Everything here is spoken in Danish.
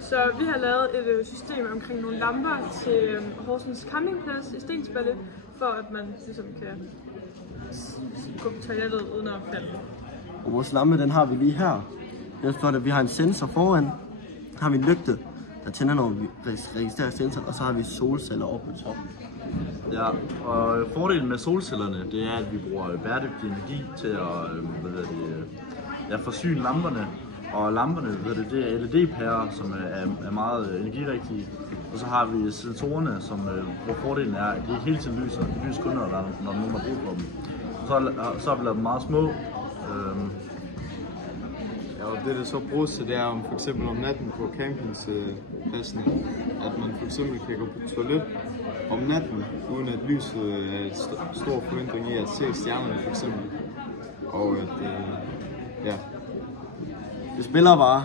Så vi har lavet et system omkring nogle lamper til Horsens campingplads i Stensballe, for at man ligesom kan gå på toilettet uden at falde. Og vores lampe, den har vi lige her. Den står der, vi har en sensor foran. Der har vi en lygte, der tænder, når vi registrerer sensoren, og så har vi solceller oppe på toppen. Ja, og fordelen med solcellerne, det er, at vi bruger bæredygtig energi til at forsyne lamperne. Og lamperne, det er LED-pærer, som er meget energirigtige. Og så har vi sensorerne, hvor fordelen er, at de ikke hele tiden lyser. De lyser kun, når der er nogen, der bruger på dem. Så har vi lavet dem meget små. Ja, og det så bruges til, det er for eksempel om natten på campingpladsen, at man for eksempel kan gå på toilet om natten, uden at lyset er en stor forventning i at se stjernerne for eksempel. Og at, ja. Det spiller bare.